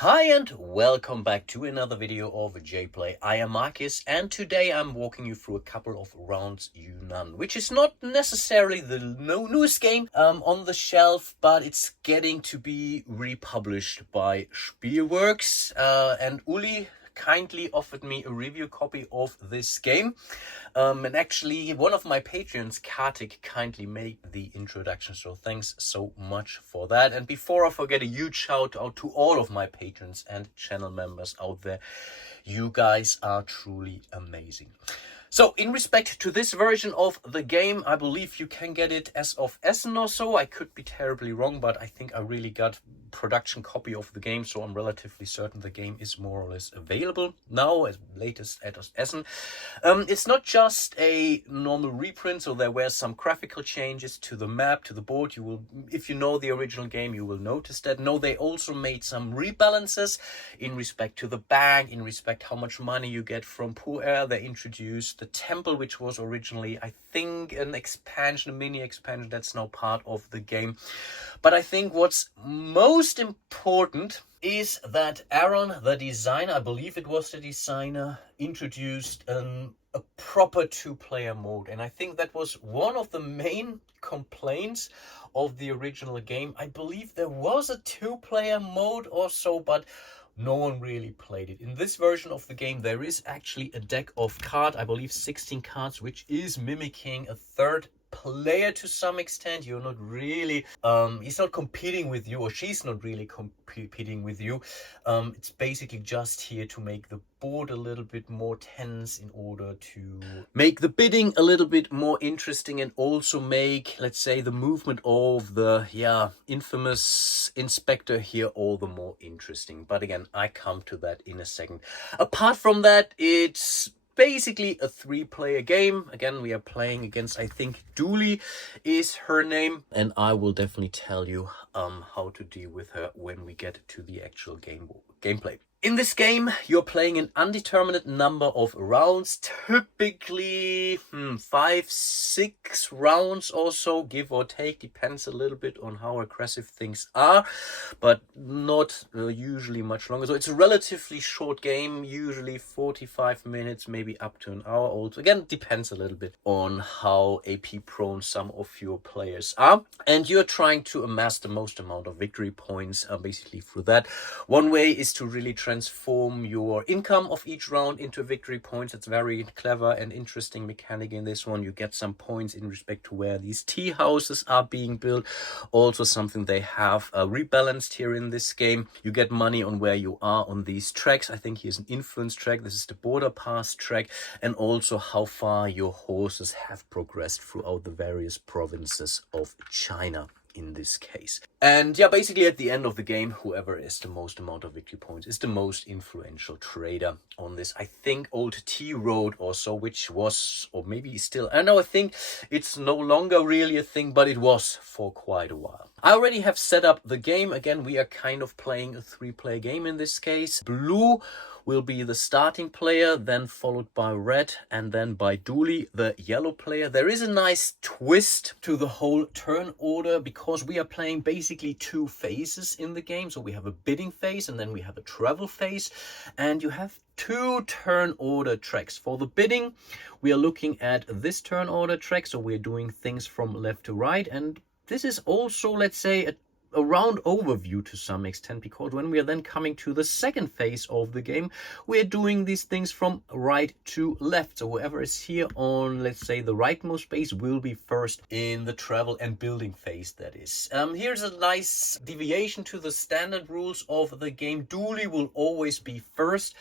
Hi and welcome back to another video of JPlay. I am Marcus and today I'm walking you through a couple of rounds Yunnan, which is not necessarily the newest game on the shelf, but it's getting to be republished by Spielworxx, and Uli kindly offered me a review copy of this game. And actually one of my patrons, Kartik, kindly made the introduction, so thanks so much for that. And before I forget, a huge shout out to all of my patrons and channel members out there. You guys are truly amazing. So in respect to this version of the game, I believe you can get it as of Essen or so. I could be terribly wrong, but I think I really got production copy of the game, so I'm relatively certain the game is more or less available now, as latest at Essen. It's not just a normal reprint, so there were some graphical changes to the map, to the board. You will, if you know the original game, you will notice that. No, they also made some rebalances in respect to the bag, in respect how much money you get from Pu'er. They introduced the temple, which was originally, I think, an expansion, a mini expansion that's now part of the game. But I think what's most important is that Aaron, the designer, I believe it was the designer, introduced a proper two-player mode. And I think that was one of the main complaints of the original game. I believe there was a two-player mode or so, but no one really played it. In this version of the game, there is actually a deck of cards, I believe 16 cards, which is mimicking a third player to some extent. You're not really he's not competing with you, or she's not really competing with you. It's basically just here to make the board a little bit more tense, in order to make the bidding a little bit more interesting, and also make, let's say, the movement of the infamous inspector here all the more interesting. But again, I come to that in a second. Apart from that, it's basically a three-player game. Again, we are playing against, I think, Dooley is her name, and I will definitely tell you how to deal with her when we get to the actual gameplay. In this game, you're playing an undetermined number of rounds, typically 5-6 rounds or so, give or take, depends a little bit on how aggressive things are, but not usually much longer. So it's a relatively short game, usually 45 minutes, maybe up to an hour old. Again, depends a little bit on how AP prone some of your players are. And you're trying to amass the most amount of victory points basically through that. One way is to really transform your income of each round into victory points. It's very clever and interesting mechanic in this one. You get some points in respect to where these tea houses are being built. Also something they have rebalanced here in this game. You get money on where you are on these tracks. I think here's an influence track. This is the border pass track. And also how far your horses have progressed throughout the various provinces of China in this case. And yeah, basically at the end of the game, whoever is the most amount of victory points is the most influential trader on this. I think old T Road or so, which was, or maybe still, I don't know, I think it's no longer really a thing, but it was for quite a while. I already have set up the game. Again, we are kind of playing a three-player game in this case. Blue will be the starting player, then followed by red, and then by Dooley, the yellow player. There is a nice twist to the whole turn order, because we are playing basically two phases in the game. So we have a bidding phase and then we have a travel phase, and you have two turn order tracks. For the bidding, we are looking at this turn order track, so we're doing things from left to right, and this is also, let's say, a round overview to some extent, because when we are then coming to the second phase of the game, we are doing these things from right to left. So whoever is here on, let's say, the rightmost base will be first in the travel and building phase, that is. Here's a nice deviation to the standard rules of the game. Dooley will always be first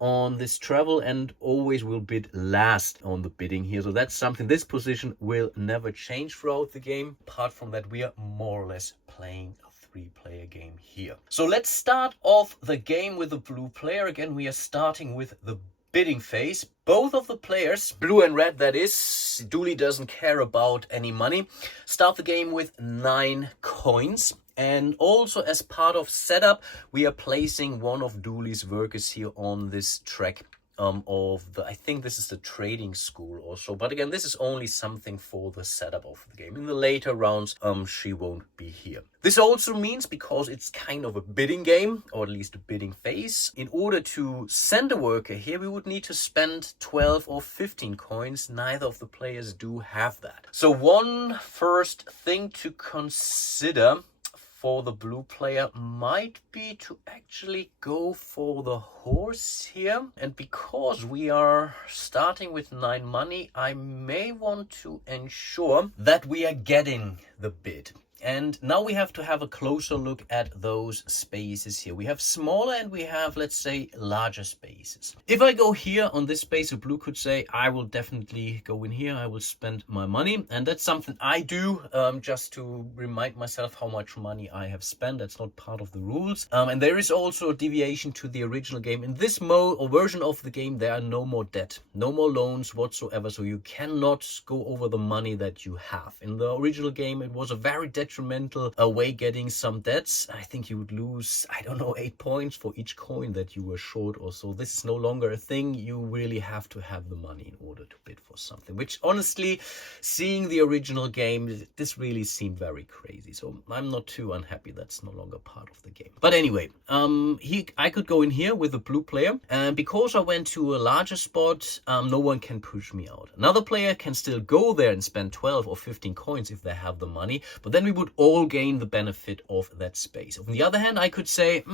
on this travel and always will bid last on the bidding here. So that's something, this position will never change throughout the game. Apart from that, we are more or less playing a three-player game here. So let's start off the game with the blue player. Again, we are starting with the bidding phase. Both of the players, blue and red that is, Dooley doesn't care about any money, start the game with 9 coins. And also as part of setup, we are placing one of Dooley's workers here on this track of the, I think this is the trading school also, but again, this is only something for the setup of the game. In the later rounds, she won't be here. This also means, because it's kind of a bidding game, or at least a bidding phase, in order to send a worker here, we would need to spend 12 or 15 coins. Neither of the players do have that. So one first thing to consider for the blue player might be to actually go for the horse here. And because we are starting with 9 money, I may want to ensure that we are getting the bid. And now we have to have a closer look at those spaces here. We have smaller and we have, let's say, larger spaces. If I go here on this space, a blue could say, I will definitely go in here. I will spend my money. And that's something I do just to remind myself how much money I have spent. That's not part of the rules. And there is also a deviation to the original game. In this mode or version of the game, there are no more debt, no more loans whatsoever. So you cannot go over the money that you have. In the original game, it was a very detrimental way getting some debts. I think you would lose, I don't know, 8 points for each coin that you were short or so. This is no longer a thing. You really have to have the money in order to bid for something, which honestly, seeing the original game, this really seemed very crazy. So I'm not too unhappy that's no longer part of the game. But anyway, I could go in here with a blue player, and because I went to a larger spot, no one can push me out. Another player can still go there and spend 12 or 15 coins if they have the money, but then we would all gain the benefit of that space. On the other hand, I could say,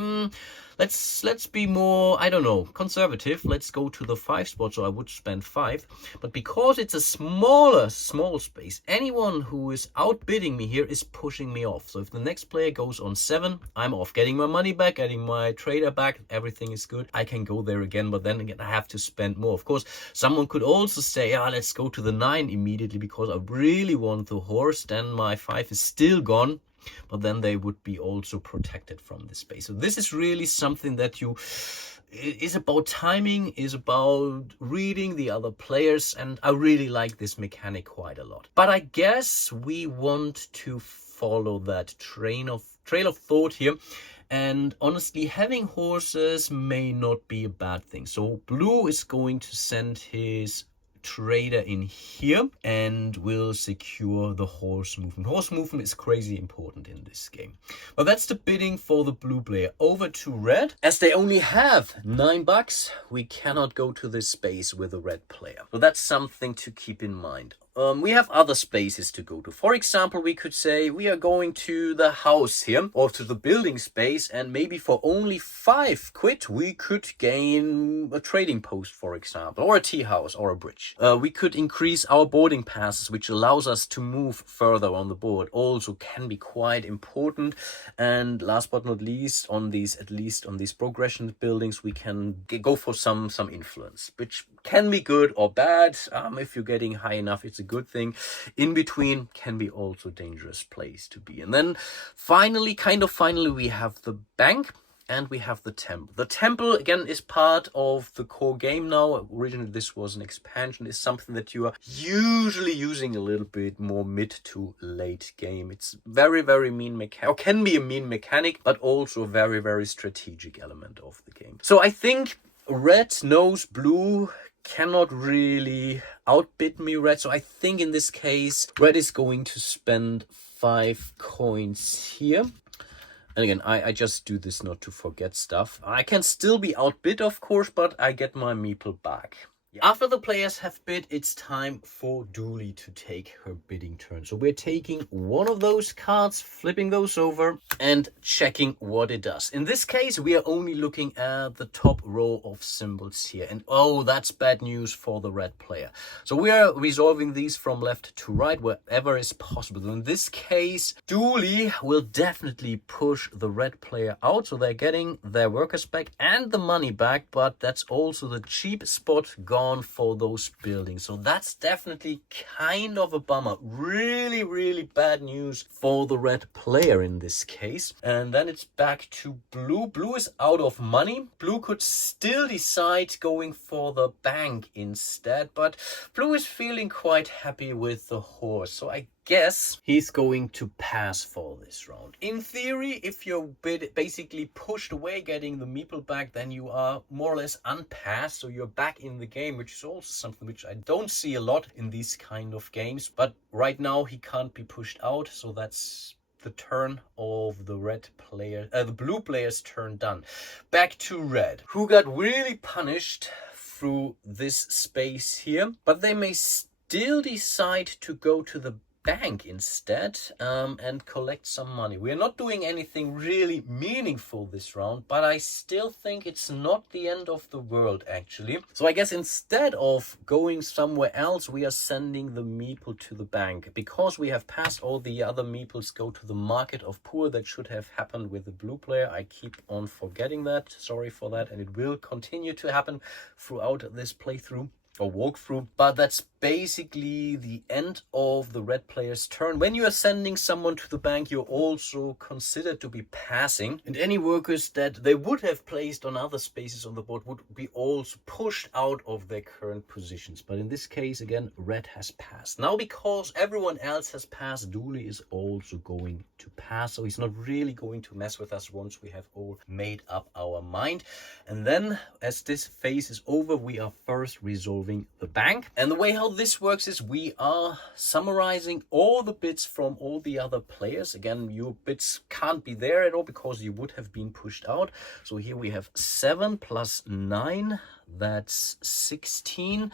let's be more, I don't know, conservative. Let's go to the 5 spot, so I would spend 5. But because it's a small space, anyone who is outbidding me here is pushing me off. So if the next player goes on 7, I'm off, getting my money back, getting my trader back, everything is good. I can go there again, but then again, I have to spend more. Of course, someone could also say, yeah, let's go to the 9 immediately because I really want the horse. Then my 5 is still gone, but then they would be also protected from this space. So this is really something that is about timing, is about reading the other players, and I really like this mechanic quite a lot. But I guess we want to follow that trail of thought here. And honestly, having horses may not be a bad thing. So blue is going to send his trader in here and will secure the horse movement. Horse movement is crazy important in this game. But that's the bidding for the blue player. Over to red. As they only have $9, we cannot go to this space with a red player. So that's something to keep in mind. We have other spaces to go to. For example, we could say we are going to the house here, or to the building space, and maybe for only 5 quid we could gain a trading post, for example, or a tea house or a bridge. We could increase our boarding passes, which allows us to move further on the board. Also can be quite important. And last but not least, at least on these progression buildings, we can go for some influence, which can be good or bad. If you're getting high enough, it's a good thing. In between can be also a dangerous place to be. And then finally, we have the bank and we have the temple. The temple, again, is part of the core game now. Originally, this was an expansion. It's something that you are usually using a little bit more mid to late game. It's very, very mean mechanic, or can be a mean mechanic, but also a very, very strategic element of the game. So I think red knows blue cannot really outbid me, red. So I think in this case, red is going to spend 5 coins here. And again, I just do this not to forget stuff. I can still be outbid, of course, but I get my meeple back. After the players have bid, it's time for Dooley to take her bidding turn. So we're taking one of those cards, flipping those over and checking what it does. In this case, we are only looking at the top row of symbols here. And oh, that's bad news for the red player. So we are resolving these from left to right wherever is possible. In this case, Dooley will definitely push the red player out. So they're getting their workers back and the money back, but that's also the cheap spot gone for those buildings. So that's definitely kind of a bummer. Really, really bad news for the red player in this case. And then it's back to blue. Blue is out of money. Blue could still decide going for the bank instead, but blue is feeling quite happy with the horse. So I guess he's going to pass for this round. In theory, if you're basically pushed away getting the meeple back, then you are more or less unpassed, so you're back in the game, which is also something which I don't see a lot in these kind of games. But right now he can't be pushed out, so that's the turn of the the blue player's turn done. Back to red, who got really punished through this space here, but they may still decide to go to the bank instead and collect some money. We're not doing anything really meaningful this round, but I still think it's not the end of the world actually. So I guess instead of going somewhere else, we are sending the meeple to the bank. Because we have passed, all the other meeples go to the market of poor. That should have happened with the blue player. I keep on forgetting that, sorry for that, and it will continue to happen throughout this playthrough or walkthrough. But that's basically the end of the red player's turn. When you are sending someone to the bank, you're also considered to be passing, and any workers that they would have placed on other spaces on the board would be also pushed out of their current positions. But in this case, again, red has passed. Now, because everyone else has passed, Dooley is also going to pass, so he's not really going to mess with us once we have all made up our mind. And then, as this phase is over, we are first resolving the bank. And the way how this works is we are summarizing all the bits from all the other players. Again, your bits can't be there at all because you would have been pushed out. So here we have 7 plus 9, that's 16.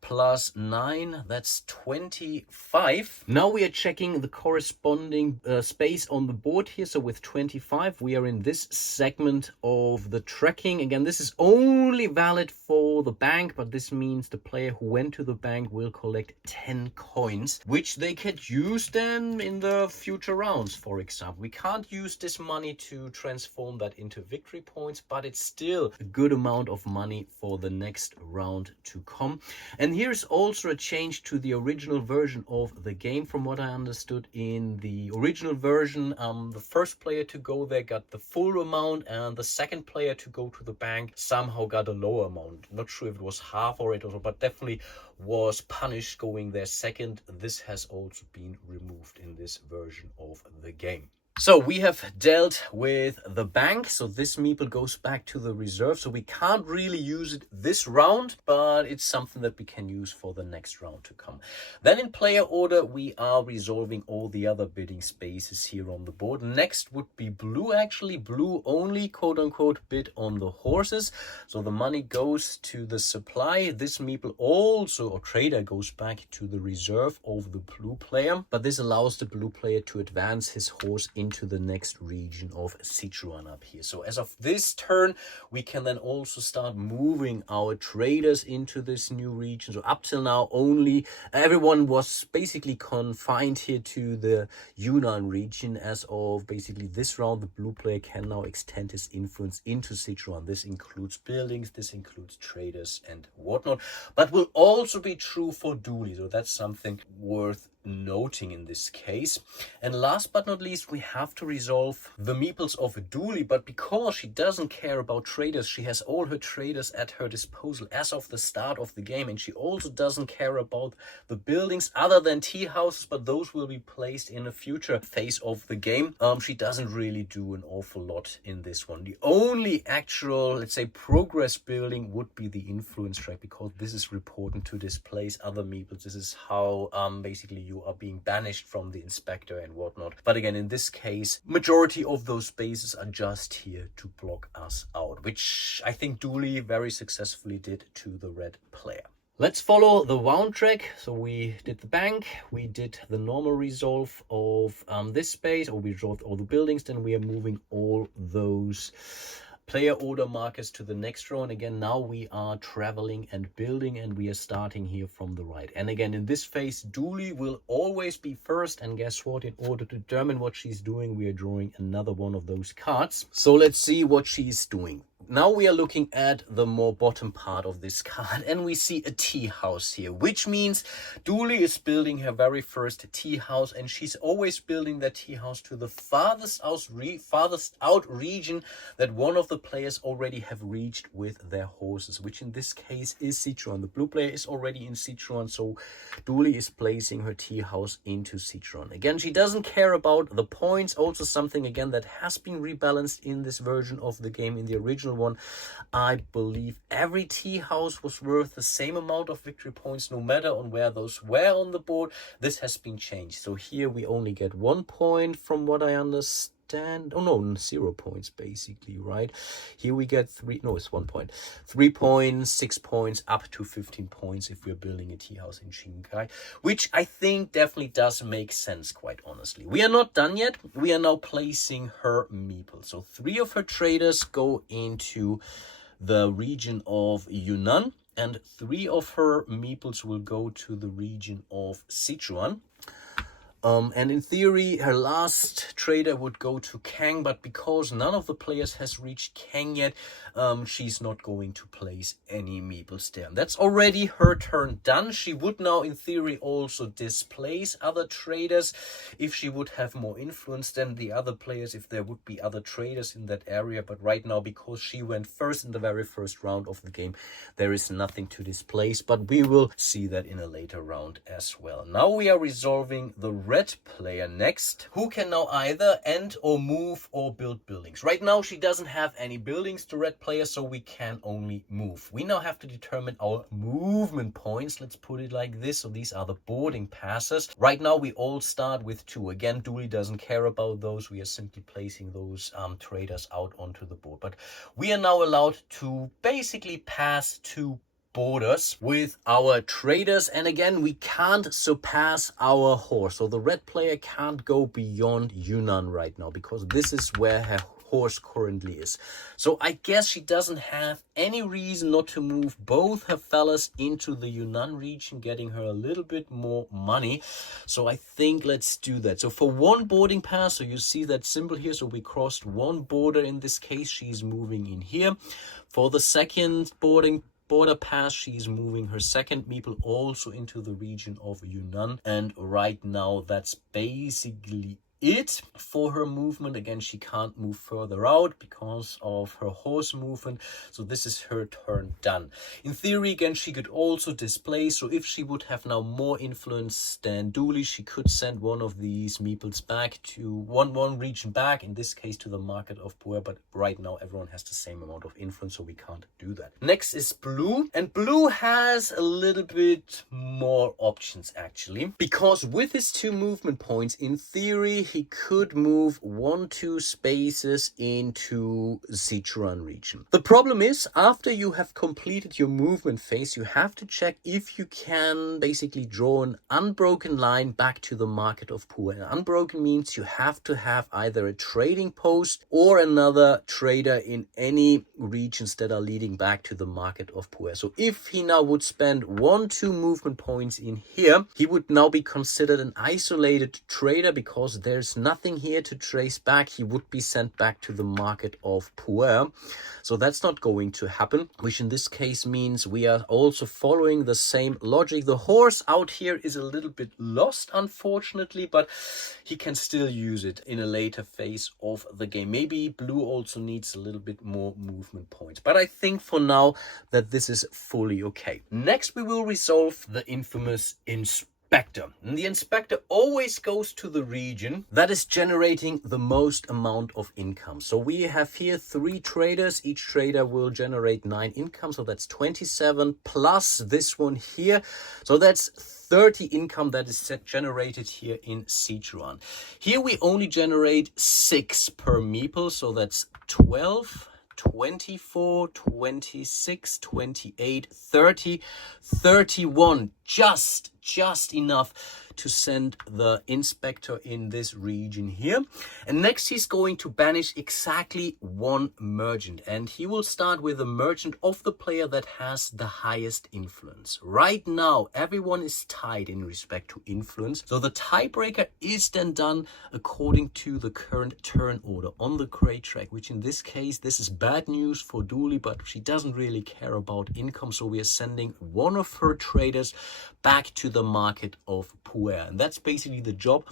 Plus 9, that's 25. Now we are checking the corresponding space on the board here. So with 25, we are in this segment of the tracking. Again, this is only valid for the bank, but this means the player who went to the bank will collect 10 coins, which they could use then in the future rounds, for example. We can't use this money to transform that into victory points, but it's still a good amount of money for the next round to come. And here's also a change to the original version of the game. From what I understood, in the original version, the first player to go there got the full amount, and the second player to go to the bank somehow got a lower amount. Not sure if it was half or it was, but definitely was punished going there second. This has also been removed in this version of the game. So we have dealt with the bank, so this meeple goes back to the reserve, so we can't really use it this round, but it's something that we can use for the next round to come. Then in player order, we are resolving all the other bidding spaces here on the board. Next would be blue, actually. Blue only, quote-unquote, bid on the horses, so the money goes to the supply. This meeple also, or trader, goes back to the reserve of the blue player, but this allows the blue player to advance his horse into the next region of Sichuan up here. So as of this turn, we can then also start moving our traders into this new region. So up till now, only everyone was basically confined here to the Yunnan region. As of basically this round, the blue player can now extend his influence into Sichuan. This includes buildings, this includes traders and whatnot, but will also be true for Dooley. So that's something worth noting in this case. And last but not least, we have to resolve the meeples of Dooley, but because she doesn't care about traders, she has all her traders at her disposal as of the start of the game, and she also doesn't care about the buildings other than tea houses, but those will be placed in a future phase of the game. She doesn't really do an awful lot in this one. The only actual, let's say, progress building would be the influence track, because this is important to displace other meeples. This is how basically you are being banished from the inspector and whatnot. But again, in this case, majority of those bases are just here to block us out, which I think Dooley very successfully did to the red player. Let's follow the wound track. So we did the bank, we did the normal resolve of this space, or we resolved all the buildings, then we are moving all those player order markers to the next row. And again, now we are traveling and building, and we are starting here from the right. And again, in this phase, Dooley will always be first, and guess what? In order to determine what she's doing, we are drawing another one of those cards. So let's see what she's doing. Now we are looking at the more bottom part of this card, and we see a tea house here, which means Dooley is building her very first tea house, and she's always building that tea house to the farthest out region that one of the players already have reached with their horses, which in this case is Sichuan. The blue player is already in Sichuan, so Dooley is placing her tea house into Sichuan. Again, she doesn't care about the points, also something again that has been rebalanced in this version of the game. In the original one, I believe every tea house was worth the same amount of victory points, no matter on where those were on the board. This has been changed, so here we only get 1 point from what I understand. Oh no, 0 points basically, right? Here we get 3, no, it's 1 point. 3 points, 6 points, up to 15 points if we're building a tea house in Shinkai, which I think definitely does make sense, quite honestly. We are not done yet. We are now placing her meeple. So 3 of her traders go into the region of Yunnan, and 3 of her meeples will go to the region of Sichuan. And in theory, her last trader would go to Kang, but because none of the players has reached Kang yet, she's not going to place any meeples there. That's already her turn done. She would now, in theory, also displace other traders if she would have more influence than the other players, if there would be other traders in that area. But right now, because she went first in the very first round of the game, there is nothing to displace, but we will see that in a later round as well. Now we are resolving the red player next, who can now either end or move or build buildings. Right now she doesn't have any buildings, the red player, so we can only move. We now have to determine our movement points, let's put it like this. So these are the boarding passes. Right now we all start with 2. Again, Dooley doesn't care about those. We are simply placing those traders out onto the board, but we are now allowed to basically pass 2 borders with our traders, and again we can't surpass our horse. So the red player can't go beyond Yunnan right now, because this is where her horse currently is. So I guess she doesn't have any reason not to move both her fellas into the Yunnan region, getting her a little bit more money. So I think let's do that. So for 1 boarding pass, so you see that symbol here, so we crossed 1 border. In this case she's moving in here. For the second border pass, she's moving her second meeple also into the region of Yunnan, and right now that's basically it for her movement. Again, she can't move further out because of her horse movement, so this is her turn done. In theory, again, she could also displace, so if she would have now more influence than Dooley, she could send one of these meeples back to one region back, in this case to the market of Puer, but right now everyone has the same amount of influence, so we can't do that. Next is blue, and blue has a little bit more options actually, because with his 2 movement points, in theory he could move 1-2 spaces into Sichuan region. The problem is, after you have completed your movement phase, you have to check if you can basically draw an unbroken line back to the market of Puer. And unbroken means you have to have either a trading post or another trader in any regions that are leading back to the market of Puer. So if he now would spend 1-2 movement points in here, he would now be considered an isolated trader, because there's nothing here to trace back. He would be sent back to the market of Puer. So that's not going to happen, which in this case means we are also following the same logic. The horse out here is a little bit lost, unfortunately, but he can still use it in a later phase of the game. Maybe blue also needs a little bit more movement points, but I think for now that this is fully okay. Next we will resolve the infamous inspector. And the inspector always goes to the region that is generating the most amount of income. So we have here 3 traders. Each trader will generate 9 income, so that's 27 plus this one here, so that's 30 income that is generated here in Sichuan. Here we only generate 6 per meeple, so that's 12, 24, 26, 28, 30, 31 just enough to send the inspector in this region here. And next he's going to banish exactly one merchant, and he will start with the merchant of the player that has the highest influence. Right now everyone is tied in respect to influence, so the tiebreaker is then done according to the current turn order on the crate track, which in this case, this is bad news for Dooley, but she doesn't really care about income, so we are sending one of her traders back to the market of Puer, and that's basically the job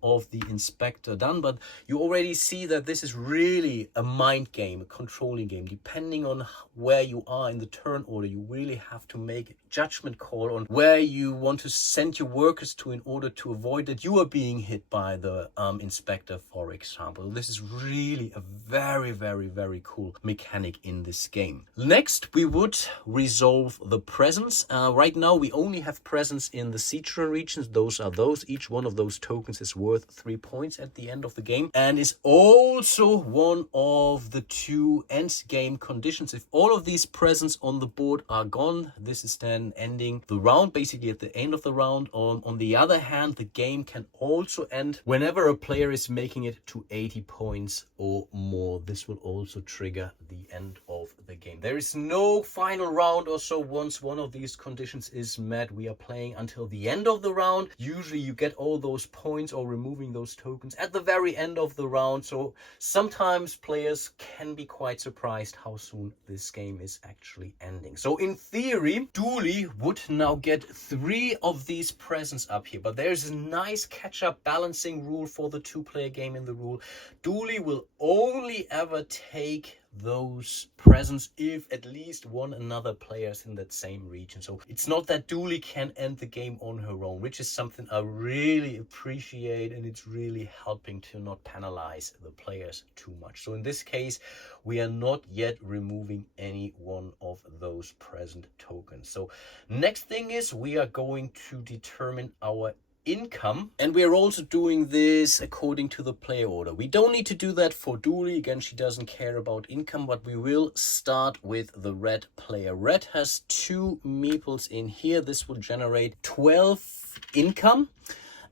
of the inspector done. But you already see that this is really a mind game, a controlling game. Depending on where you are in the turn order, you really have to make a judgment call on where you want to send your workers to in order to avoid that you are being hit by the inspector, for example. This is really a very cool mechanic in this game. Next, we would resolve the presence. Right now we only have presence in the siege regions. Those are those. Each one of those tokens is worth 3 points at the end of the game, and is also one of the 2 end game conditions. If all of these presents on the board are gone, this is then ending the round, basically at the end of the round. On the other hand, the game can also end whenever a player is making it to 80 points or more. This will also trigger the end of the game. There is no final round or so. Once one of these conditions is met, we are playing until the end of the round. Usually you get all those points or removing those tokens at the very end of the round, so sometimes players can be quite surprised how soon this game is actually ending. So in theory, Dooley would now get 3 of these presents up here, but there's a nice catch-up balancing rule for the 2-player game in the rule. Dooley will only ever take those presents if at least one another player is in that same region. So it's not that Dooley can end the game on her own, which is something I really appreciate, and it's really helping to not penalize the players too much. So in this case, we are not yet removing any one of those present tokens. So next thing is we are going to determine our income, and we are also doing this according to the player order. We don't need to do that for Dooley. Again, she doesn't care about income, but we will start with the red player. Red has 2 meeples in here. This will generate 12 income.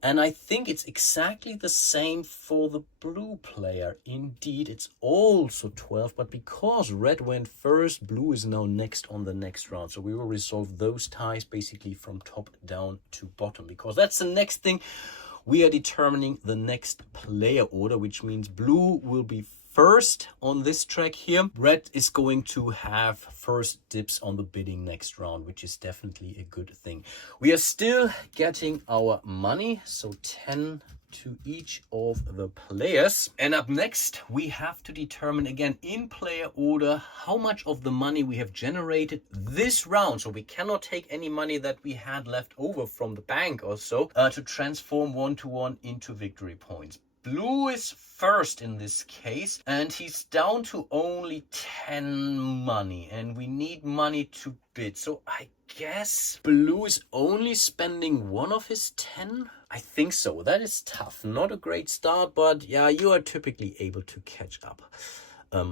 And I think it's exactly the same for the blue player. Indeed, it's also 12, but because red went first, blue is now next on the next round. So we will resolve those ties basically from top down to bottom, because that's the next thing. We are determining the next player order, which means blue will be first on this track here. Red is going to have first dibs on the bidding next round, which is definitely a good thing. We are still getting our money, so 10 to each of the players. And up next, we have to determine again in player order how much of the money we have generated this round. So we cannot take any money that we had left over from the bank or so to transform 1-to-1 into victory points. Blue is first in this case, and he's down to only 10 money, and we need money to bid. So I guess blue is only spending 1 of his 10. I think so. That is tough. Not a great start, but yeah, you are typically able to catch up.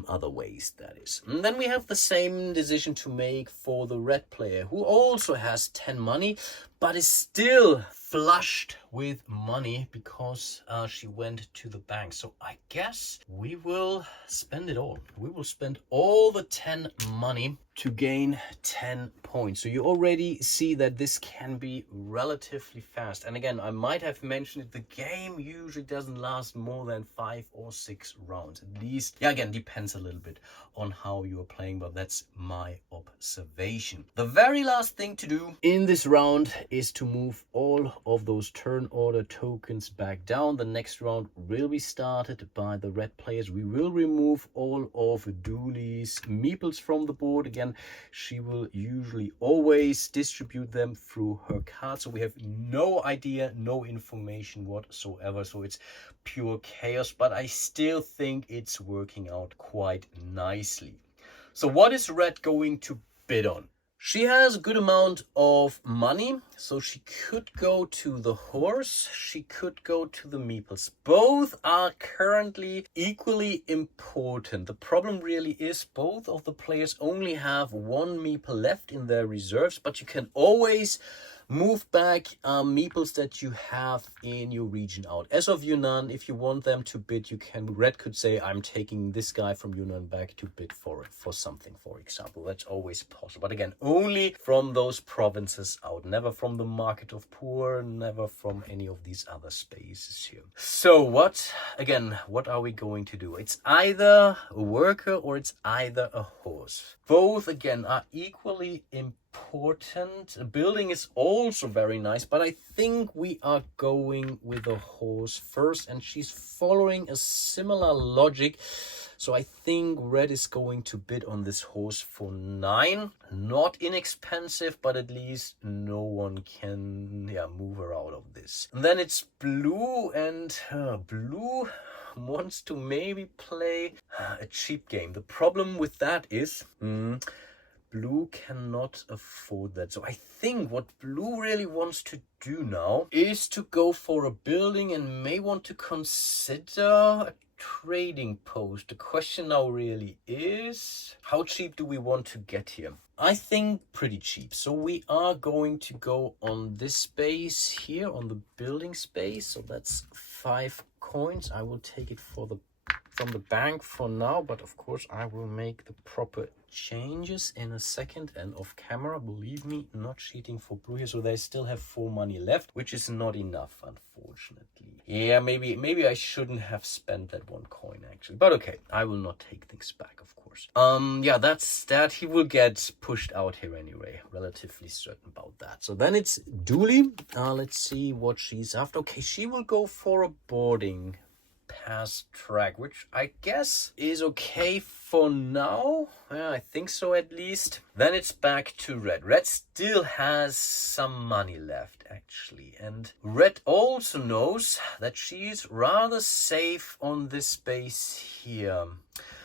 Other ways, that is. And then we have the same decision to make for the red player, who also has 10 money, but is still flushed with money because she went to the bank. So I guess we will spend it all. We will spend all the 10 money to gain 10 points. So you already see that this can be relatively fast. And again, I might have mentioned it, the game usually doesn't last more than 5 or 6 rounds. At least, yeah, again, depends a little bit on how you are playing, but that's my observation. The very last thing to do in this round is to move all of those turn order tokens back down. The next round will be started by the red players. We will remove all of Dooley's meeples from the board. Again, she will usually always distribute them through her card, so we have no idea, no information whatsoever. So it's pure chaos, but I still think it's working out quite nicely. So what is red going to bid on? She has a good amount of money, so she could go to the horse, she could go to the meeples. Both are currently equally important. The problem really is both of the players only have 1 meeple left in their reserves, but you can always move back meeples that you have in your region out. As of Yunnan, if you want them to bid, you can. Red could say, I'm taking this guy from Yunnan back to bid for something, for example. That's always possible. But again, only from those provinces out, never from the market of poor, never from any of these other spaces here. So what are we going to do? It's either a worker or it's either a horse. Both again are equally important. A building is also very nice, but I think we are going with a horse first, and she's following a similar logic. So I think red is going to bid on this horse for 9. Not inexpensive, but at least no one can move her out of this. And then it's blue, and blue wants to maybe play a cheap game. The problem with that is blue cannot afford that. So I think what blue really wants to do now is to go for a building and may want to consider a trading post. The question now really is, how cheap do we want to get here? I think pretty cheap. So we are going to go on this space here, on the building space. So that's 5 coins. I will take it from the bank for now, but of course I will make the proper changes in a second and off camera. Believe me, not cheating for blue here. So they still have 4 money left, which is not enough, unfortunately. Yeah, maybe I shouldn't have spent that 1 coin actually, but okay, I will not take things back, of course. Yeah, that's that. He will get pushed out here anyway, relatively certain about that. So then it's Dooley. Let's see what she's after. Okay, she will go for a boarding pass track, which I guess is okay for now. Yeah, I think so at least. Then it's back to red. Red still has some money left actually, and red also knows that she's rather safe on this space here.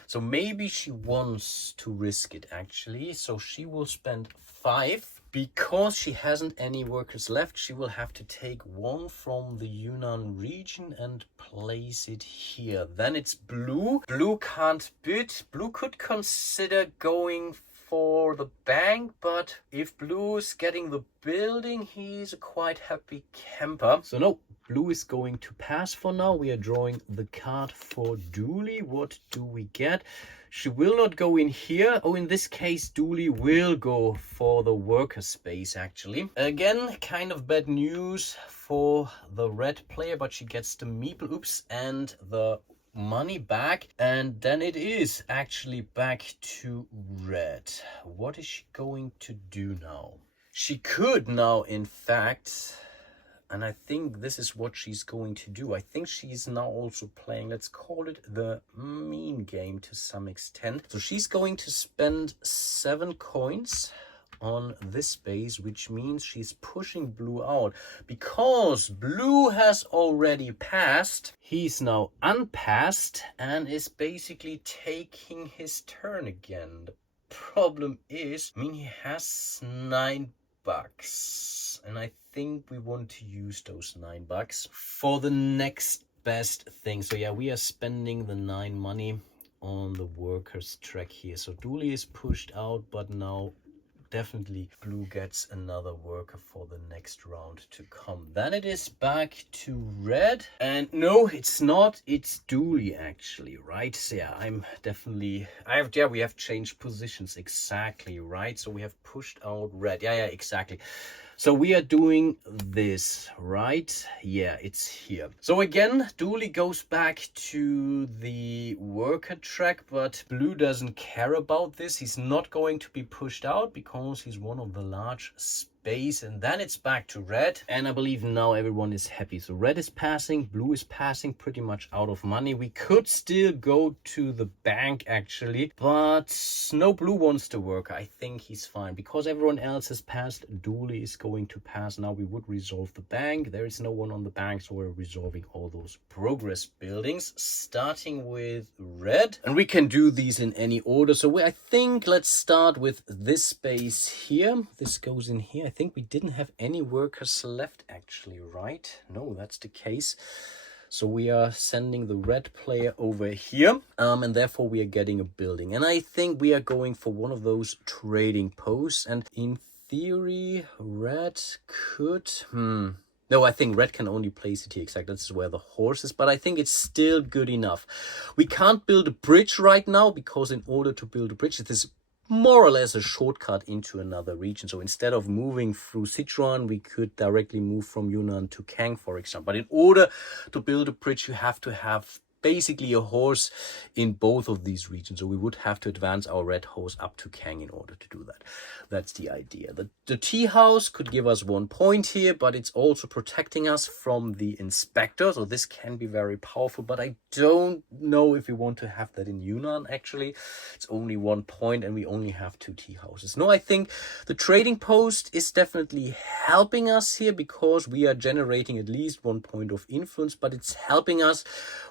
So maybe she wants to risk it actually. So she will spend 5. Because she hasn't any workers left, she will have to take 1 from the Yunnan region and place it here. Then it's blue. Blue can't bid. Blue could consider going for the bank, but if blue is getting the building, he's a quite happy camper. So no, blue is going to pass for now. We are drawing the card for Dooley. What do we get? She will not go in here. Oh, in this case, Dooley will go for the worker space, actually. Again, kind of bad news for the red player, but she gets the meeple, and the money back. And then it is actually back to red. What is she going to do now? She could now, in fact... And I think this is what she's going to do. I think she's now also playing, let's call it the mean game to some extent. So she's going to spend 7 coins on this space, which means she's pushing blue out. Because blue has already passed, he's now unpassed and is basically taking his turn again. The problem is, he has 9 bucks, and I think we want to use those 9 bucks for the next best thing. So yeah, we are spending the 9 money on the workers track here. So Dooley is pushed out, but now definitely blue gets another worker for the next round to come. Then it is back to red, and no, it's not, it's Dooley actually, right? So yeah, we have changed positions, exactly, right? So we have pushed out red. Yeah, exactly. So we are doing this, right? Yeah, it's here. So again, Dooley goes back to the worker track, but blue doesn't care about this. He's not going to be pushed out because he's one of the large space. And then it's back to red. And I believe now everyone is happy. So red is passing, blue is passing, pretty much out of money. We could still go to the bank actually, but no, blue wants to work. I think he's fine because everyone else has passed. Dooley is going to pass. Now we would resolve the bank. There is no one on the bank, so we're resolving all those progress buildings, starting with red. And we can do these in any order. So I think let's start with this space here. This goes in here. I think we didn't have any workers left actually, right? No, that's the case. So we are sending the red player over here, and therefore we are getting a building. And I think we are going for one of those trading posts. And in theory, red could... No, I think red can only place it here. Exactly, that's where the horse is. But I think it's still good enough. We can't build a bridge right now, because in order to build a bridge, it is more or less a shortcut into another region. So instead of moving through Sichuan, we could directly move from Yunnan to Kang, for example. But in order to build a bridge, you have to have basically a horse in both of these regions. So we would have to advance our red horse up to Kang in order to do that. That's the idea. The tea house could give us 1 point here, but it's also protecting us from the inspector. So this can be very powerful, but I don't know if we want to have that in Yunnan, actually. It's only 1 point and we only have 2 tea houses. No, I think the trading post is definitely helping us here, because we are generating at least 1 point of influence, but it's helping us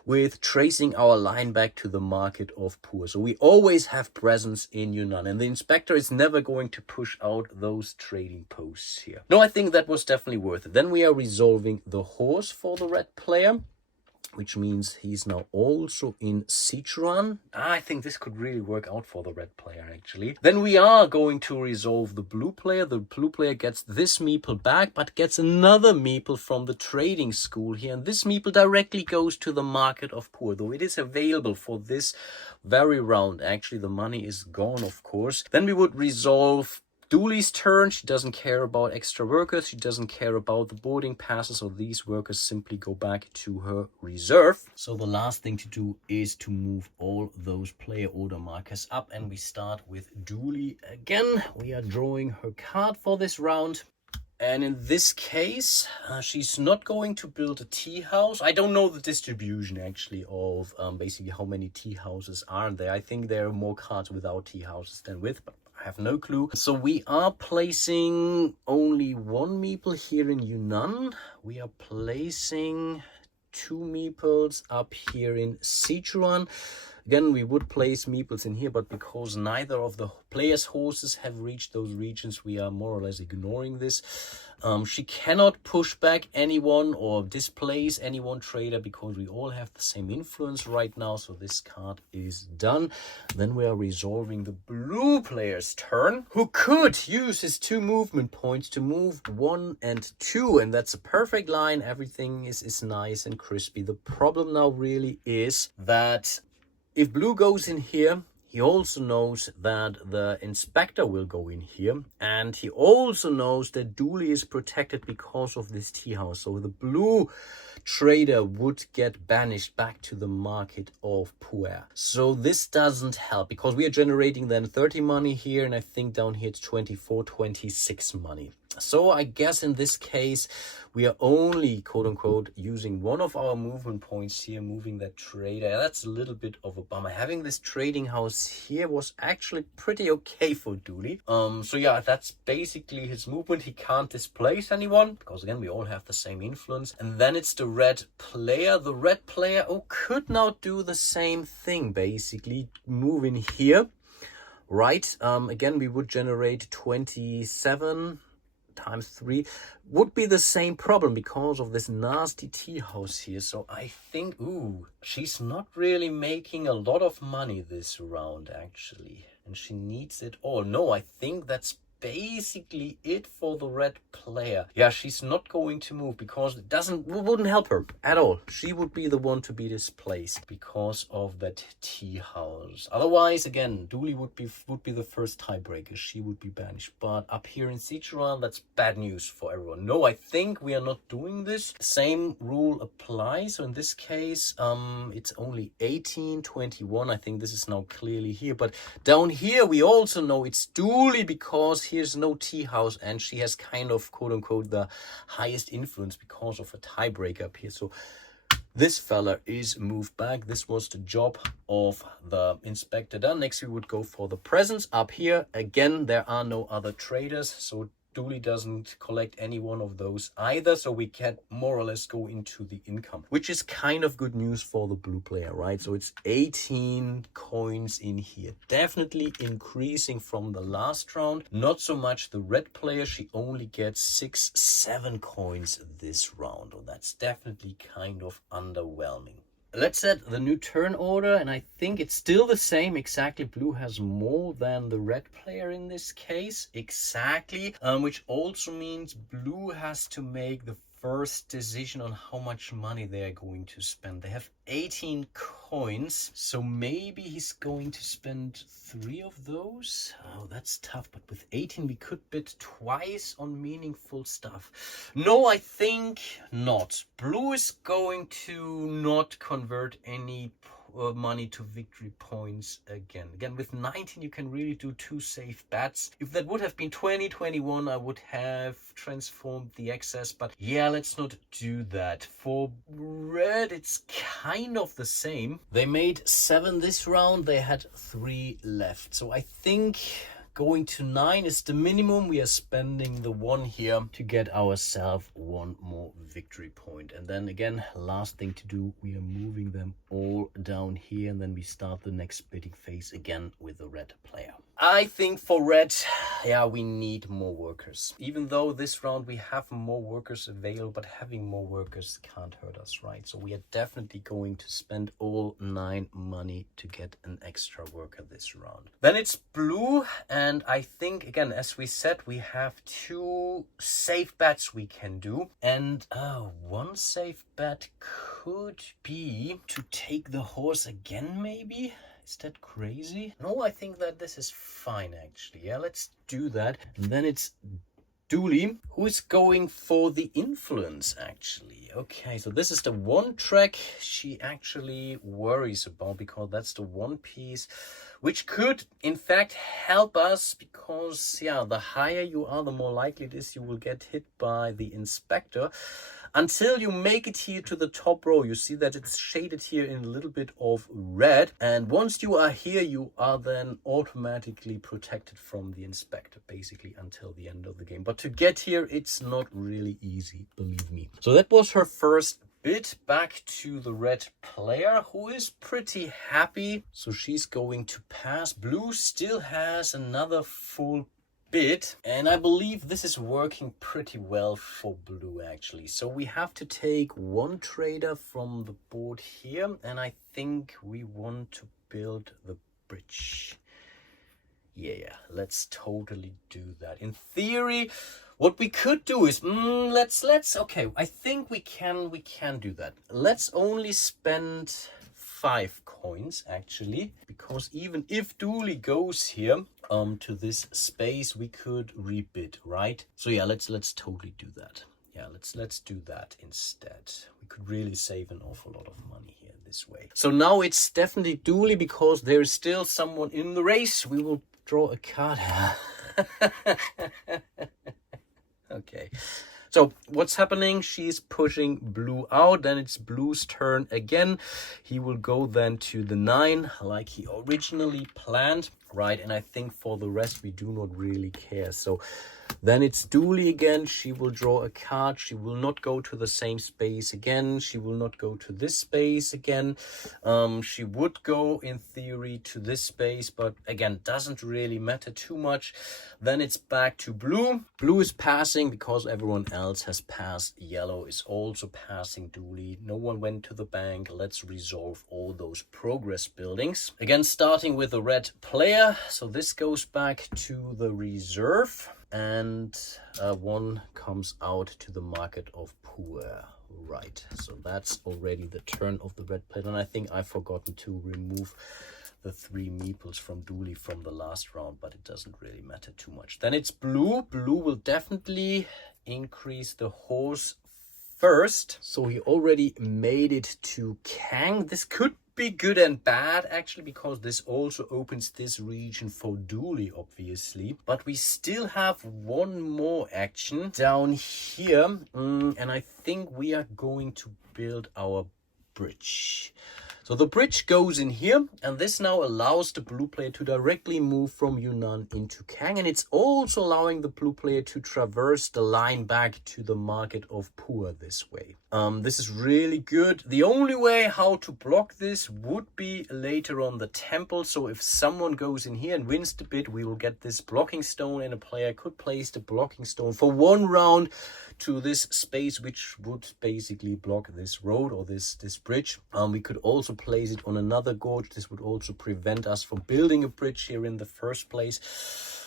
with tracing our line back to the market of Pur. So we always have presence in Yunnan, and the inspector is never going to push out those trading posts here. No, I think that was definitely worth it. Then we are resolving the horse for the red player, which means he's now also in Sichuan. I think this could really work out for the red player, actually. Then we are going to resolve the blue player. The blue player gets this meeple back, but gets another meeple from the trading school here. And this meeple directly goes to the market of Pur, though it is available for this very round. Actually, the money is gone, of course. Then we would resolve Dooley's turn. She doesn't care about extra workers. She doesn't care about the boarding passes. So these workers simply go back to her reserve. So the last thing to do is to move all those player order markers up. And we start with Dooley again. We are drawing her card for this round. And in this case, she's not going to build a tea house. I don't know the distribution, actually, of basically how many tea houses are there. I think there are more cards without tea houses than with, but I have no clue. So we are placing only 1 meeple here in Yunnan. We are placing 2 meeples up here in Sichuan. Again, we would place meeples in here, but because neither of the players' horses have reached those regions, we are more or less ignoring this. She cannot push back anyone or displace any one trader, because we all have the same influence right now. So this card is done. Then we are resolving the blue player's turn, who could use his 2 movement points to move 1 and 2. And that's a perfect line. Everything is nice and crispy. The problem now really is that if blue goes in here, he also knows that the inspector will go in here. And he also knows that Dooley is protected because of this tea house. So the blue trader would get banished back to the market of Pur. So this doesn't help, because we are generating then 30 money here. And I think down here it's 24, 26 money. So I guess in this case, we are only, quote unquote, using 1 of our movement points here, moving that trader. That's a little bit of a bummer. Having this trading house here was actually pretty okay for Dooley. So yeah, that's basically his movement. He can't displace anyone, because again, we all have the same influence. And then it's the red player. The red player could now do the same thing, basically move in here, right? Again, we would generate 27 times 3 would be the same problem because of this nasty tea house here. So I think, she's not really making a lot of money this round, actually, and she needs it all. No, I think that's basically it for the red player. Yeah, she's not going to move because it wouldn't help her at all. She would be the one to be displaced because of that tea house. Otherwise, again, Dooley would be the first tiebreaker. She would be banished. But up here in Sichuan, that's bad news for everyone. No, I think we are not doing this. Same rule applies. So in this case, it's only 18, 21. I think this is now clearly here. But down here, we also know it's Dooley because here's no tea house, and she has kind of, quote unquote, the highest influence because of a tiebreaker up here. So this fella is moved back. This was the job of the inspector done. Next, we would go for the presence up here. Again, there are no other traders, so Dooley doesn't collect any one of those either, so we can more or less go into the income, which is kind of good news for the blue player, right? So it's 18 coins in here, definitely increasing from the last round. Not so much the red player. She only gets 6-7 coins this round. Oh, that's definitely kind of underwhelming. let's set the new turn order, and I think it's still the same. Exactly, blue has more than the red player in this case. Exactly, which also means blue has to make the first decision on how much money they are going to spend. They have 18 coins, so maybe he's going to spend 3 of those. Oh, that's tough, but with 18 we could bid twice on meaningful stuff. No, I think not. Blue is going to not convert any money to victory points again. With 19 you can really do 2 safe bets. If that would have been 20, 21, I would have transformed the excess, but yeah, let's not do that. For red it's kind of the same. They made 7 this round, they had 3 left, so I think going to 9 is the minimum. We are spending the 1 here to get ourselves 1 more victory point. And then again, last thing to do, we are moving them all down here, and then we start the next bidding phase again with the red player. I think for red, yeah, we need more workers. Even though this round we have more workers available, but having more workers can't hurt us, right? So we are definitely going to spend all 9 money to get an extra worker this round. Then it's blue, and I think, again, as we said, we have 2 safe bets we can do. And one safe bet could be to take the horse again, maybe? Is that crazy? No, I think that this is fine, actually. Yeah, let's do that. And then it's Dooley, who is going for the influence, actually. Okay, so this is the one track she actually worries about, because that's the one piece which could, in fact, help us, because, yeah, the higher you are, the more likely it is you will get hit by the inspector. Until you make it here to the top row, you see that it's shaded here in a little bit of red. And once you are here, you are then automatically protected from the inspector, basically until the end of the game. But to get here, it's not really easy, believe me. So that was her first bid. Back to the red player, who is pretty happy. So she's going to pass. Blue still has another full bid, and I believe this is working pretty well for blue, actually. So we have to take 1 trader from the board here, and I think we want to build the bridge. Yeah, let's totally do that. In theory, what we could do is okay, I think we can do that. Let's only spend 5 coins, actually, because even if Dooley goes here to this space, we could rebid, right? So yeah, let's totally do that. Yeah, let's do that instead. We could really save an awful lot of money here this way. So now it's definitely Dooley, because there is still someone in the race. We will draw a card. Okay. So what's happening? She's pushing blue out. Then it's blue's turn again. He will go then to the 9 like he originally planned, right? And I think for the rest we do not really care. So then it's Dooley again. She will draw a card. She will not go to the same space again. She will not go to this space again. She would go in theory to this space, but again, doesn't really matter too much. Then it's back to blue. Blue is passing because everyone else has passed. Yellow is also passing Dooley. No one went to the bank. Let's resolve all those progress buildings. Again, starting with the red player. So this goes back to the reserve. And 1 comes out to the market of poor. Right, so that's already the turn of the red player. And I think I've forgotten to remove the 3 meeples from Dooley from the last round, but it doesn't really matter too much. Then it's blue. Blue will definitely increase the horse first. So he already made it to Kang. This could be good and bad, actually, because this also opens this region for Dooley, obviously. But we still have 1 more action down here, and I think we are going to build our bridge. So the bridge goes in here, and this now allows the blue player to directly move from Yunnan into Kang, and it's also allowing the blue player to traverse the line back to the market of Pur this way. This is really good. The only way how to block this would be later on the temple. So if someone goes in here and wins the bid, we will get this blocking stone, and a player could place the blocking stone for 1 round to this space, which would basically block this road or this bridge. We could also place it on another gorge. This would also prevent us from building a bridge here in the first place.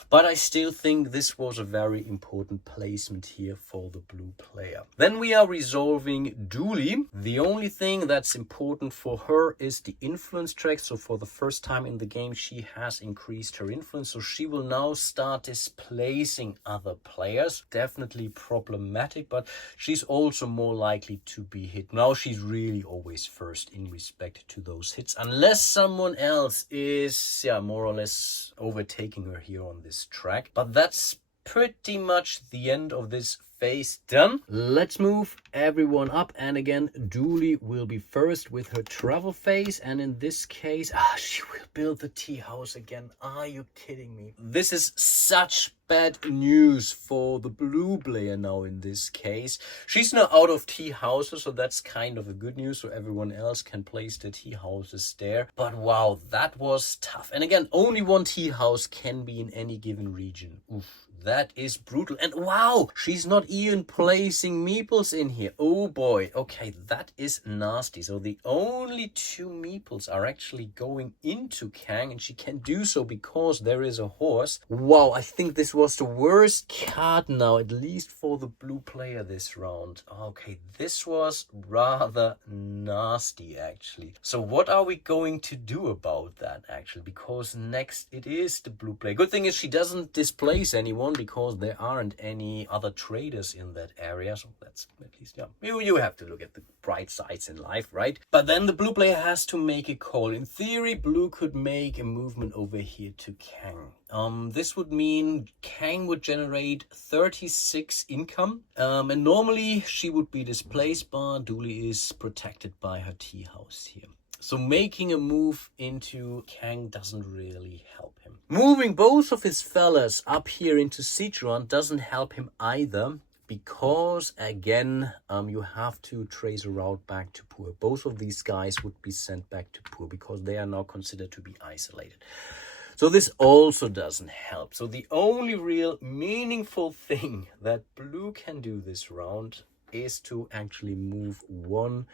But I still think this was a very important placement here for the blue player. Then we are resolving Dooley. The only thing that's important for her is the influence track. So for the first time in the game, she has increased her influence. So she will now start displacing other players. Definitely problematic, but she's also more likely to be hit. Now she's really always first in respect to those hits, unless someone else is more or less overtaking her here on this track. But that's pretty much the end of this phase done. Let's move everyone up, and again Dooley will be first with her travel phase, and in this case she will build the tea house again. Are you kidding me? This is such bad news for the blue player now. In this case, she's now out of tea houses, so that's kind of a good news, so everyone else can place the tea houses there. But wow, that was tough. And again, only 1 tea house can be in any given region. Oof, that is brutal. And wow, she's not even placing meeples in here. Oh boy. Okay, that is nasty. So the only 2 meeples are actually going into Kang, and she can do so because there is a horse. Wow, I think this was the worst card now, at least for the blue player this round. Okay, this was rather nasty actually. So what are we going to do about that actually? Because next it is the blue player. Good thing is she doesn't displace anyone, because there aren't any other traders in that area. So that's at least, you have to look at the bright sides in life, right? But then the blue player has to make a call. In theory, blue could make a movement over here to Kang. This would mean Kang would generate 36 income. And normally she would be displaced, but Dooley is protected by her tea house here. So making a move into Kang doesn't really help him. Moving both of his fellas up here into Sichuan doesn't help him either, because again, you have to trace a route back to Pur. Both of these guys would be sent back to Pur because they are now considered to be isolated. So this also doesn't help. So the only real meaningful thing that blue can do this round is to actually move 1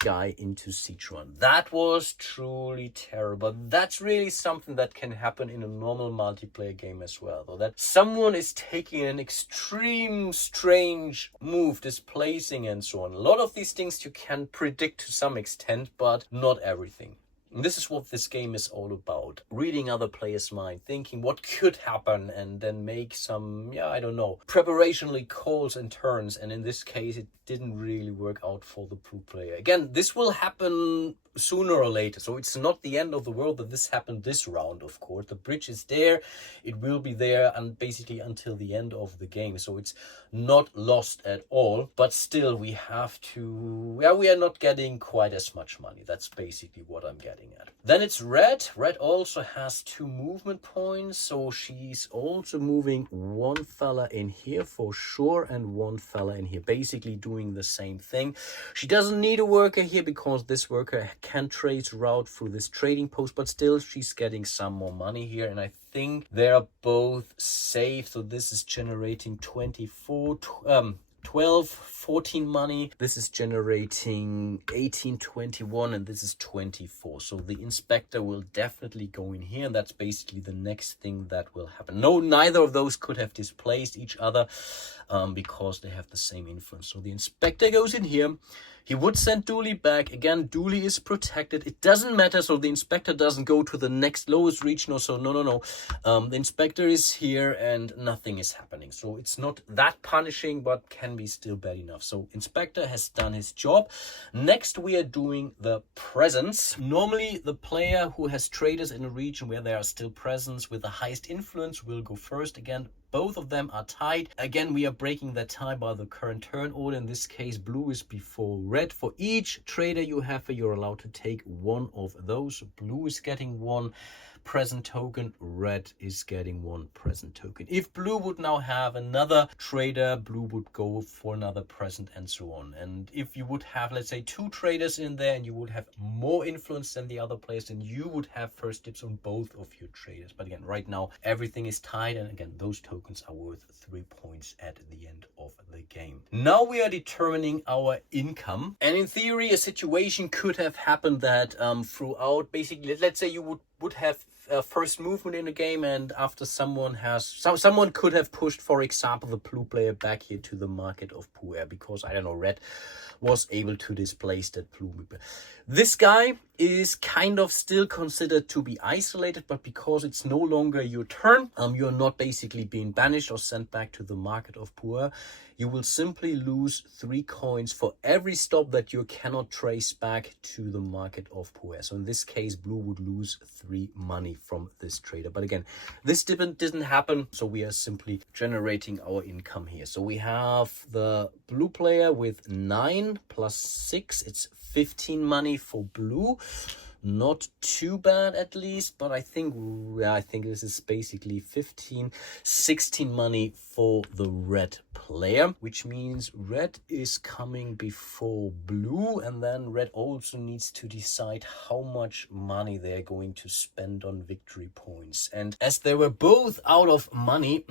guy into Sichuan. That was truly terrible. That's really something that can happen in a normal multiplayer game as well, though, that someone is taking an extreme strange move, displacing and so on. A lot of these things you can predict to some extent, but not everything. And this is what this game is all about. Reading other players' mind, thinking what could happen, and then make some, preparationally calls and turns. And in this case, it didn't really work out for the blue player. Again, this will happen sooner or later. So it's not the end of the world that this happened this round, of course. The bridge is there. It will be there and basically until the end of the game. So it's not lost at all. But still, we have to... we are not getting quite as much money. That's basically what I'm getting at. Then it's red. Red also has 2 movement points. So she's also moving 1 fella in here for sure and 1 fella in here. Basically doing the same thing. She doesn't need a worker here because this worker can trace route through this trading post, but still she's getting some more money here, and I think they're both safe. So this is generating 12, 14 money. This is generating 18, 21, and this is 24. So the inspector will definitely go in here, and that's basically the next thing that will happen. No, neither of those could have displaced each other because they have the same influence. So the inspector goes in here. He would send Dooley back. Again, Dooley is protected. It doesn't matter. So the inspector doesn't go to the next lowest region or so. No. The inspector is here and nothing is happening. So it's not that punishing, but can be still bad enough. So inspector has done his job. Next, we are doing the presence. Normally, the player who has traders in a region where there are still presence with the highest influence will go first. Again, both of them are tied. Again, we are breaking that tie by the current turn order. In this case, blue is before red. For each trader you have, you're allowed to take one of those. Blue is getting one present token, red is getting one present token. If blue would now have another trader, blue would go for another present, and so on. And if you would have, let's say, 2 traders in there and you would have more influence than the other players, then you would have first dibs on both of your traders. But again, right now everything is tied, and again, those tokens are worth 3 points at the end of the game. Now we are determining our income, and in theory a situation could have happened that throughout, basically, let's say you would have first movement in the game, and after someone could have pushed, for example, the blue player back here to the market of puer, because, I don't know, red was able to displace that blue. This guy is kind of still considered to be isolated, but because it's no longer your turn, you're not basically being banished or sent back to the market of puer. You will simply lose 3 coins for every stop that you cannot trace back to the market of puer. So in this case, blue would lose 3 money from this trader. But again, this didn't happen, so we are simply generating our income here. So we have the blue player with 9 plus 6, it's 15 money for blue. Not too bad, at least, but I think this is basically 16 money for the red player, which means red is coming before blue, and then red also needs to decide how much money they're going to spend on victory points. And as they were both out of money,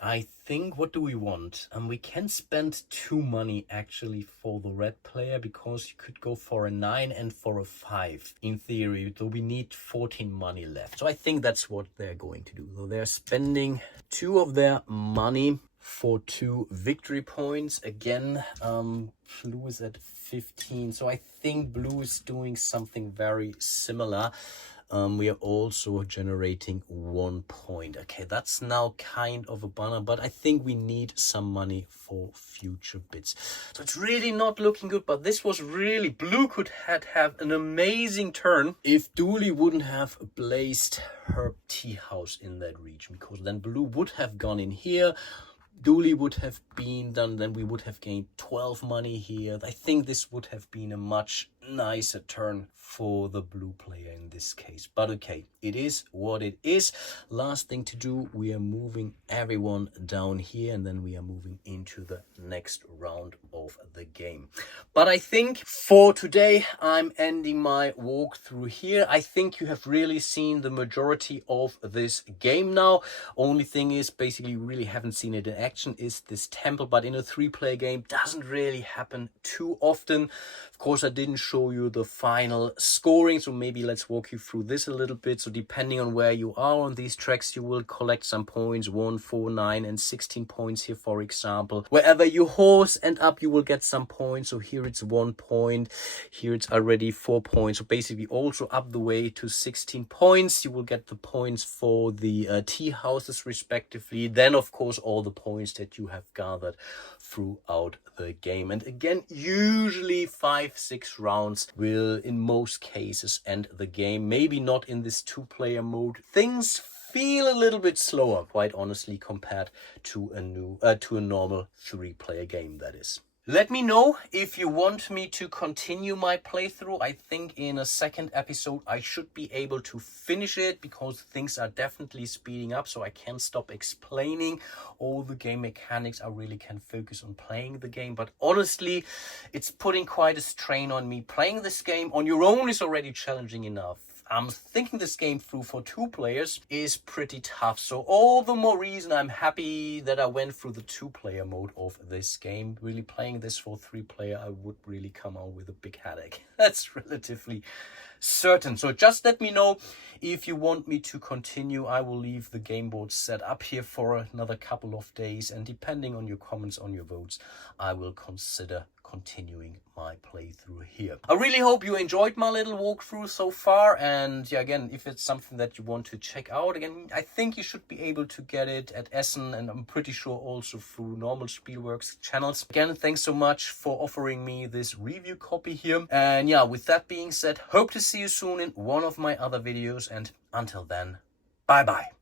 I think, what do we want? We can spend 2 money actually for the red player, because you could go for a 9 and for a 5 in theory, so we need 14 money left. So I think that's what they're going to do. So they're spending 2 of their money for 2 victory points. Again, blue is at 15, so I think blue is doing something very similar. We are also generating 1 point. Okay, that's now kind of a banner, but I think we need some money for future bids. So it's really not looking good, but this was really, blue could have an amazing turn if Dooley wouldn't have blazed her tea house in that region, because then blue would have gone in here. Dooley would have been done, then we would have gained 12 money here. I think this would have been a much nicer turn for the blue player in this case. But okay, it is what it is. Last thing to do, we are moving everyone down here, and then we are moving into the next round of the game. But I think for today, I'm ending my walkthrough here. I think you have really seen the majority of this game now. Only thing is, basically, you really haven't seen it in action, is this temple, but in a 3-player game doesn't really happen too often. Of course, I didn't show you the final scoring, so maybe let's walk you through this a little bit. So depending on where you are on these tracks, you will collect some points, 1, 4, 9 and 16 points here, for example. Wherever your horse end up, you will get some points. So here it's 1 point, here it's already 4 points, so basically also up the way to 16 points. You will get the points for the tea houses respectively, then of course all the points that you have gathered throughout the game. And again, usually 5-6 rounds will in most cases end the game. Maybe not in this 2-player mode. Things feel a little bit slower, quite honestly, compared to a normal 3-player game, that is. Let me know if you want me to continue my playthrough. I think in a second episode I should be able to finish it, because things are definitely speeding up, so I can't stop explaining all the game mechanics. I really can focus on playing the game. But honestly, it's putting quite a strain on me. Playing this game on your own is already challenging enough. Thinking this game through for 2 players is pretty tough. So all the more reason I'm happy that I went through the 2-player mode of this game. Really playing this for 3-player, I would really come out with a big headache. That's relatively certain. So just let me know if you want me to continue. I will leave the game board set up here for another couple of days, and depending on your comments, on your votes, I will consider continuing my playthrough here. I really hope you enjoyed my little walkthrough so far, and yeah, again, if it's something that you want to check out, again, I think you should be able to get it at Essen, and I'm pretty sure also through normal Spielworxx channels. Again, thanks so much for offering me this review copy here. And yeah, with that being said, hope to see you soon in one of my other videos, and until then, bye bye.